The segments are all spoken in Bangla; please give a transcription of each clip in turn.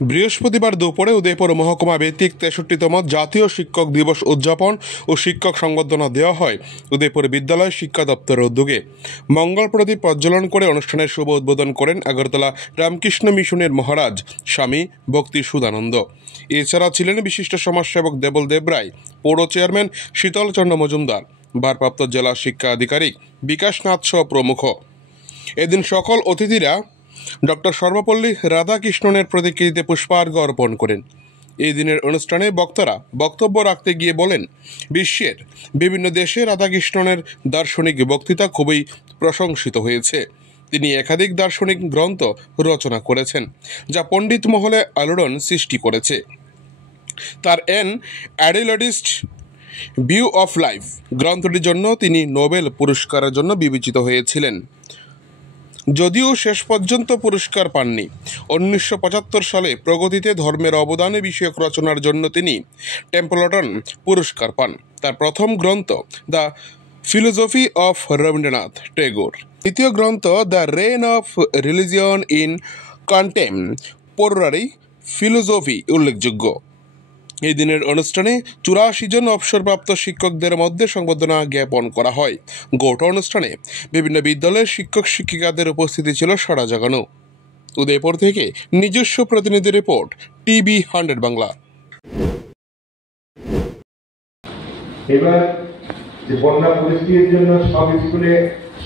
বৃহস্পতিবার দুপুরে উদয়পুর মহকুমা ভিত্তিক ৬৩তম জাতীয় শিক্ষক দিবস উদযাপন ও শিক্ষক সংবর্ধনা দেওয়া হয় উদয়পুর বিদ্যালয় শিক্ষা দপ্তরের উদ্যোগে। মঙ্গল প্রদীপ প্রজ্বলন করে অনুষ্ঠানের শুভ উদ্বোধন করেন আগরতলা রামকৃষ্ণ মিশনের মহারাজ স্বামী ভক্তি সুধানন্দ। এছাড়া ছিলেন বিশিষ্ট সমাজসেবক দেবল দেবরায়, পৌর চেয়ারম্যান শীতলচন্দ্র মজুমদার, ভারপ্রাপ্ত জেলা শিক্ষা আধিকারিক বিকাশ নাথ সহ প্রমুখ। এদিন সকল অতিথিরা ডক্টর সর্বপল্লী রাধাকৃষ্ণনের প্রতিকৃতিতে পুষ্পার্ঘ্য অর্পণ করেন। এই দিনের অনুষ্ঠানে বক্তারা বক্তব্য রাখতে গিয়ে বলেন, বিশ্বের বিভিন্ন দেশে রাধাকৃষ্ণনের দার্শনিক বক্তৃতা খুবই প্রশংসিত হয়েছে। তিনি একাধিক দার্শনিক গ্রন্থ রচনা করেছেন, যা পণ্ডিত মহলে আলোড়ন সৃষ্টি করেছে। তার অ্যান অ্যাডিলডিস্ট ভিউ অফ লাইফ গ্রন্থটির জন্য তিনি নোবেল পুরস্কারের জন্য বিবেচিত হয়েছিলেন, যদিও শেষ পর্যন্ত পুরস্কার পাননি। 1975 সালে প্রগতিতে ধর্মের অবদানে বিষয়ক রচনার জন্য তিনি টেম্পলটন পুরস্কার পান। তার প্রথম গ্রন্থ the philosophy of Rabindranath Tagore, দ্বিতীয় গ্রন্থ the rain of religion in contemporary philosophy উল্লেখযোগ্য। এই দিনের অনুষ্ঠানে 84 জন অবসরপ্রাপ্ত শিক্ষকদের মধ্যে সংবর্ধনা জ্ঞাপন করা হয়। গোটা অনুষ্ঠানে বিভিন্ন বিদ্যালয়ের শিক্ষক শিক্ষিকাদের উপস্থিতি ছিল সাড়া জাগানো। উদয়পুর থেকে নিজস্ব প্রতিনিধি রিপোর্ট, টিভি 100 বাংলা। এবার যে বন্যা পরিস্থিতির জন্য সব স্কুলে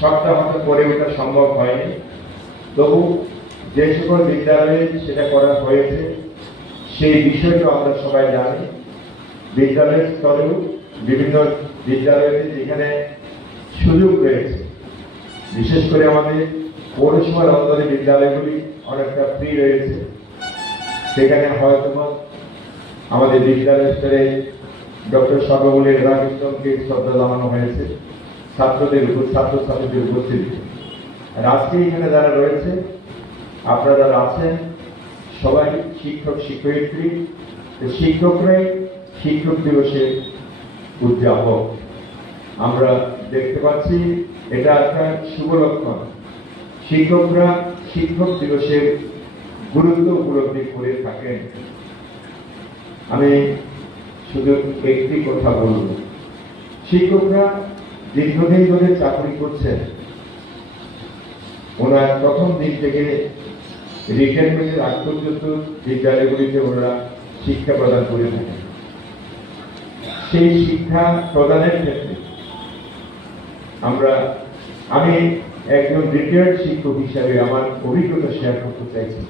সপ্তাহ পরে ওঠা সম্ভব হয়নি, তবু যে সকল বিদ্যালয়ে সেটা করা হয়েছে সেই বিষয়টা আমরা সবাই জানি। বিদ্যালয়ের স্তরেও বিভিন্ন বিদ্যালয়ে যেখানে সুযোগ রয়েছে, বিশেষ করে আমাদের পৌরসভার অন্তরে বিদ্যালয়গুলি অনেকটা ফ্রি রয়েছে, সেখানে হয়তো আমাদের বিদ্যালয় স্তরে ডক্টর সর্বপল্লী রাধাকৃষ্ণনকে শ্রদ্ধা জানানো হয়েছে ছাত্রছাত্রীদের উপস্থিতি। আর আজকে এখানে যারা রয়েছে, আপনারা যারা আছেন সবাই শিক্ষক শিক্ষয়িত্রী, শিক্ষকরাই শিক্ষক দিবসের উদযাপক। আমরা দেখতে পাচ্ছি এটা একটা শুভ লক্ষণ। শিক্ষকরা শিক্ষক দিবসের গুরুত্ব উপলব্ধি করে থাকেন। আমি শুধু একটি কথা বলব, শিক্ষকরা দীর্ঘদিন ধরে চাকরি করছেন। ওনার প্রথম দিন থেকে রিটায়ারমেন্টের আগ পর্যন্ত বিদ্যালয়গুলিতে ওনারা শিক্ষা প্রদান করে থাকেন। সেই শিক্ষা প্রদানের ক্ষেত্রে আমি একজন রিটায়ার্ড শিক্ষক হিসাবে আমার অভিজ্ঞতা শেয়ার করতে চাইছি।